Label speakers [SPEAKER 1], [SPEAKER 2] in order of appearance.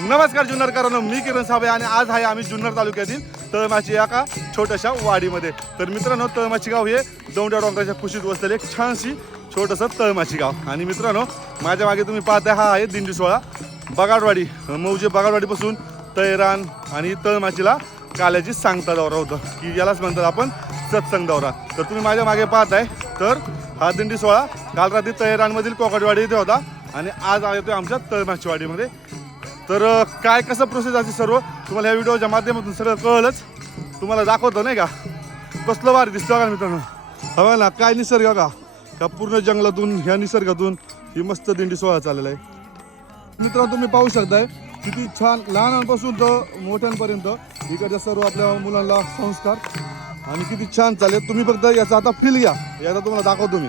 [SPEAKER 1] नमस्कार जुन्नरकरांनो मी किरण साबे आणि आज आहे आम्ही जुन्नर तालुक्यातील तळमाची एका छोट्याशा वाडीमध्ये. तर मित्रांनो तळमाची गाव हे दौंड्या डोंगराच्या कुशीत वसलेले एक छानशी छोटंसं तळमाची गाव. आणि मित्रांनो माझ्या मागे तुम्ही पाहताय हा आहे दिंडी सोहळा. बगाडवाडी मौजे बगाडवाडीपासून तैरान आणि तळमाचीला काल्याची सांगता दौरा होतं. की यालाच म्हणतात आपण सत्संग दौरा. तर तुम्ही माझ्या मागे पाहताय तर हा दिंडी सोहळा काल रात्री तैरानमधील कोकटवाडी इथे होता. आणि आज येतोय आमच्या तळमाचीवाडीमध्ये तर काय कसं प्रोसेस असते सर्व? तुम्हाला या व्हिडिओच्या माध्यमातून सगळं कळलंच. तुम्हाला दाखवतो नाही का? कसलं भारी दिसतं का मित्रांनो. हा ना काय निसर्ग का का पूर्ण जंगलातून ह्या निसर्गातून ही मस्त दिंडी सोहळा चाललेला आहे. मित्रांनो तुम्ही पाहू शकताय किती छान लहानांपासून तर मोठ्यांपर्यंत इकडच्या सर्व आपल्या मुलांना संस्कार. आणि किती छान चालेल. तुम्ही फक्त याचा आता फील घ्या. याचा तुम्हाला दाखवतो मी.